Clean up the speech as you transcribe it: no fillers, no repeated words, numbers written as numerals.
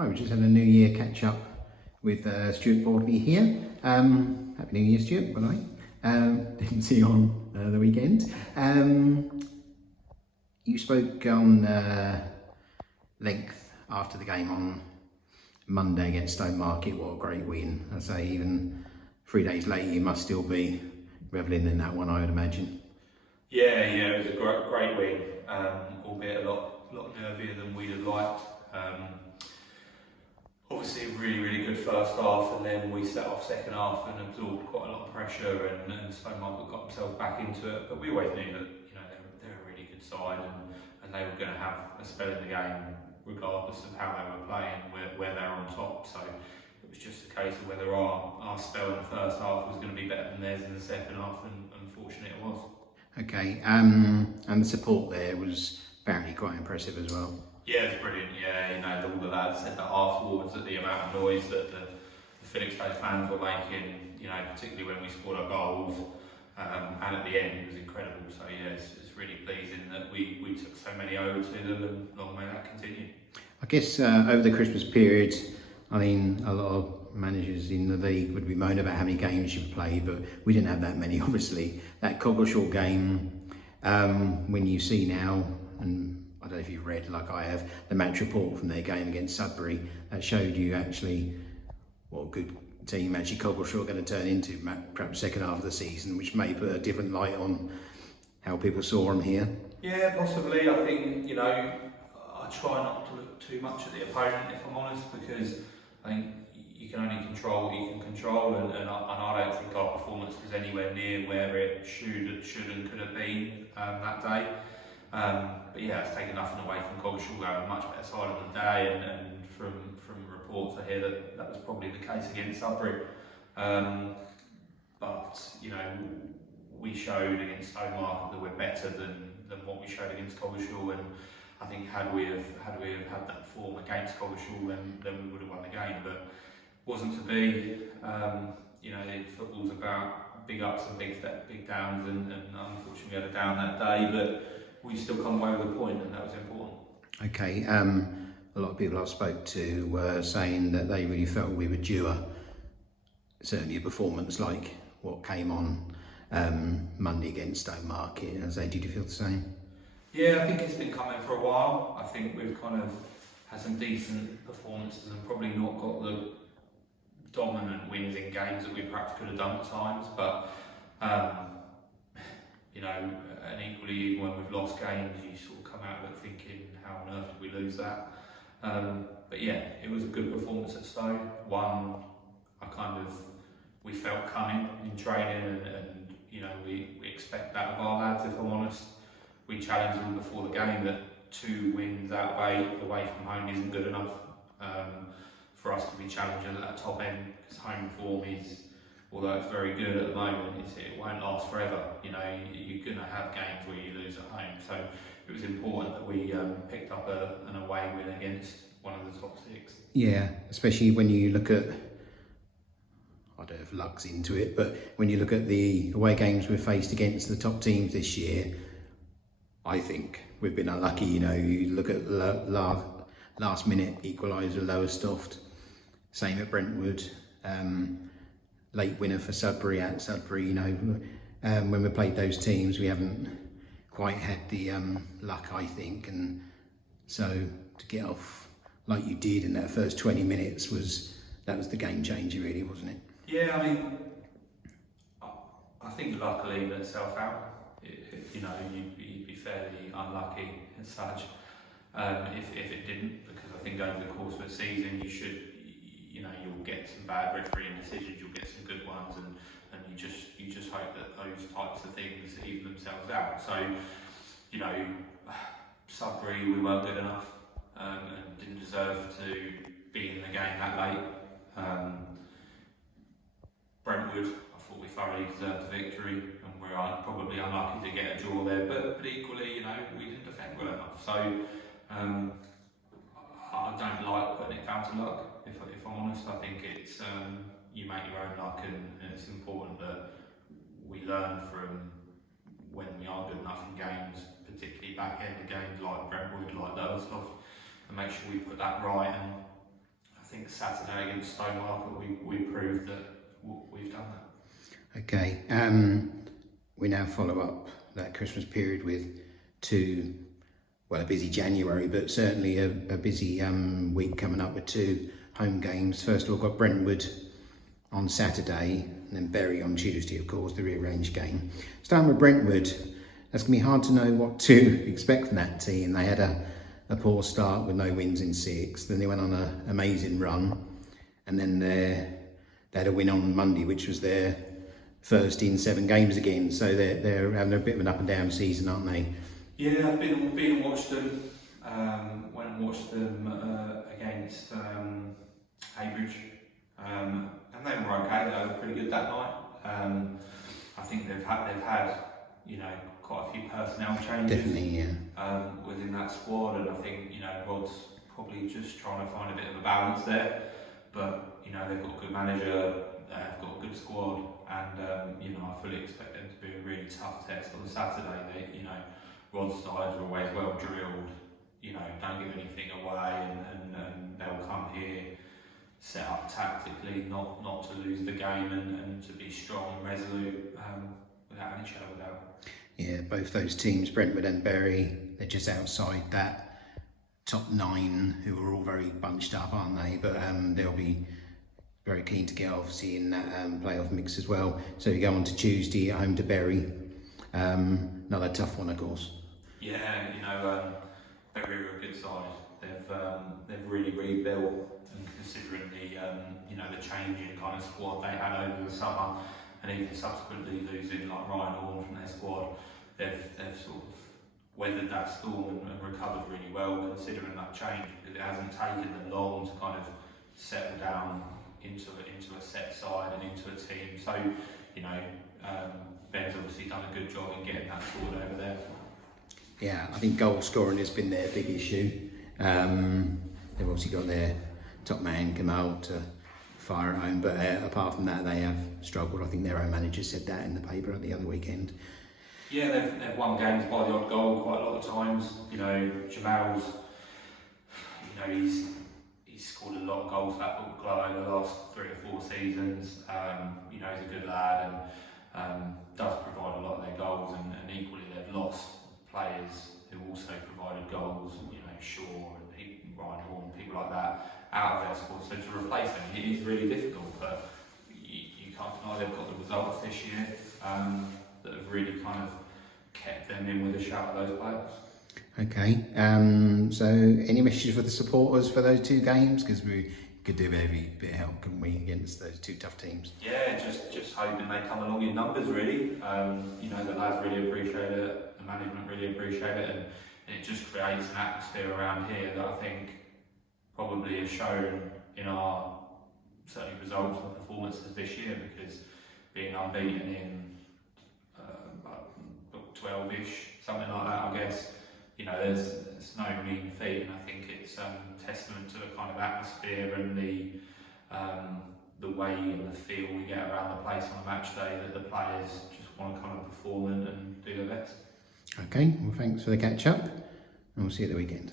Right, we just had a New Year catch up with Stuart Bordley here. Happy New Year, Stuart, by the way. Didn't see you on the weekend. You spoke on length after the game on Monday against Stowmarket. What a great win. I say, even 3 days later, you must still be revelling in that one, I would imagine. Yeah, it was a great win, albeit a lot nervier than we'd have liked. Obviously, a really good first half, and then we set off second half and absorbed quite a lot of pressure, and Stowmarket got themselves back into it. But we always knew that they're a really good side, and they were going to have a spell in the game, regardless of how they were playing, where they're on top. So it was just a case of whether our spell in the first half was going to be better than theirs in the second half, and unfortunately it was. Okay, and the support there was apparently quite impressive as well. Yeah, it's brilliant. Yeah, all the lads said that afterwards, that the amount of noise that the Felixstowe fans were making, particularly when we scored our goals, and at the end, it was incredible. So yeah, it's really pleasing that we took so many over to them, and long may that continue. I guess over the Christmas period, I mean, a lot of managers in the league would be moaning about how many games you've played, but we didn't have that many, obviously. That Coggeshall game, when you see now, and I don't know if you've read, like I have, the match report from their game against Sudbury, that showed you actually what a good team actually Coggeshall are going to turn into, perhaps second half of the season, which may put a different light on how people saw them here. Yeah, possibly. I think, I try not to look too much at the opponent, if I'm honest, because I think you can only control what you can control, and I don't think our performance was anywhere near where it should and could have been that day. But yeah, it's taken nothing away from Coggeshall. They were a much better side on the day, and from reports I hear that was probably the case against Sudbury. But we showed against Stowmarket that we're better than what we showed against Coggeshall, and I think had we have had that form against Coggeshall, then we would have won the game. But wasn't to be. Football's about big ups and big downs, and unfortunately we had a down that day, but we still come away with a point, and that was important. Okay, a lot of people I spoke to were saying that they really felt we were due certainly a performance like what came on Monday against Stowmarket. As they, did you feel the same? Yeah, I think it's been coming for a while. I think we've kind of had some decent performances and probably not got the dominant wins in games that we perhaps could have done at times, but and equally, even when we've lost games, you sort of come out of it thinking, how on earth did we lose that? But yeah, it was a good performance at Stowe. One, we felt coming in training, and we expect that of our lads, if I'm honest. We challenged them before the game that 2 wins out of 8 away from home isn't good enough for us to be challenging at that top end, because home form is, although it's very good at the moment, it won't last forever. You're going to have games where you lose at home. So it was important that we picked up an away win against one of the top 6. Yeah, especially when you look at, I don't know if luck's into it, but when you look at the away games we've faced against the top teams this year, I think we've been unlucky. You look at last minute equaliser, Lowestoft, same at Brentwood. Late winner for Sudbury at Sudbury. When we played those teams, we haven't quite had the luck, I think, and so to get off like you did in that first 20 minutes was the game changer, really, wasn't it? Yeah, I mean, I think luck will even itself out. You'd be fairly unlucky as such if it didn't, because I think over the course of a season you'll get some bad refereeing decisions, you'll get some good ones, and you just hope that those types of things even themselves out. So, Sudbury, we weren't good enough and didn't deserve to be in the game that late. Brentwood, I thought we thoroughly deserved the victory, and we're probably unlucky to get a draw there, but equally, we didn't defend well enough. So I don't like putting it down to luck. If I'm honest, I think it's you make your own luck, and it's important that we learn from when we are good enough in games, particularly back end of games like Brentwood, like Lowestoft, and make sure we put that right. And think Saturday against Stonemarket we proved that we've done that. Okay, we now follow up that Christmas period with a busy January, but certainly a busy week coming up with 2 home games. First of all, got Brentwood on Saturday, and then Bury on Tuesday, of course, the rearranged game. Starting with Brentwood, that's going to be hard to know what to expect from that team. They had a poor start with no wins in 6, then they went on an amazing run, and then they had a win on Monday, which was their first in 7 games again. So they're having a bit of an up and down season, aren't they? Yeah, I've been and watched them. Went and watched them against Heybridge, and they were okay. They were pretty good that night. I think they've had quite a few personnel changes. Definitely, yeah. Within that squad, and I think Rod's probably just trying to find a bit of a balance there. But they've got a good manager, they've got a good squad, and I fully expect them to be a really tough test on Saturday. Rod's sides are always well drilled. Don't give anything away, and they'll come here set up tactically, not to lose the game, and to be strong and resolute without any shadow of a doubt. Yeah, both those teams, Brentwood and Bury, they're just outside that top 9, who are all very bunched up, aren't they? But they'll be very keen to get obviously in that playoff mix as well. So we go on to Tuesday at home to Bury. Another tough one, of course. Yeah, Bury are a good side. They've really rebuilt, and considering the changing kind of squad they had over the summer, and even subsequently losing like Ryan Horn from their squad, they've sort of weathered that storm and recovered really well, considering that change, because it hasn't taken them long to kind of settle down into a set side and into a team. So Ben's obviously done a good job in getting that squad over there. Yeah, I think goal scoring has been their big issue. They've obviously got their top man Kamal to fire at home, but apart from that, they have struggled. I think their own manager said that in the paper the other weekend. Yeah, they've won games by the odd goal quite a lot of times. Jamal's, he's scored a lot of goals for that football club over the last 3 or 4 seasons. He's a good lad and does provide a lot of their goals, and equally they've lost players who also provided goals, Shaw and Ryan Horn, people like that, out of their squad. So to replace them, it is really difficult, but you can't deny they've got the results this year that have really kind of kept them in with a shout of those players. Okay, so any messages for the supporters for those 2 games? Because we could do every bit of help, couldn't we, against those 2 tough teams? Yeah, just hoping they come along in numbers, really. The lads really appreciate it, the management really appreciate it, and it just creates an atmosphere around here that I think probably has shown in our certainly results and performances this year, because being unbeaten in 12-ish, something like that, I guess, there's no mean feat, and I think it's testament to the kind of atmosphere and the way and the feel we get around the place on a match day, that the players just want to come and perform and do their best. Okay, well thanks for the catch up, and we'll see you at the weekend.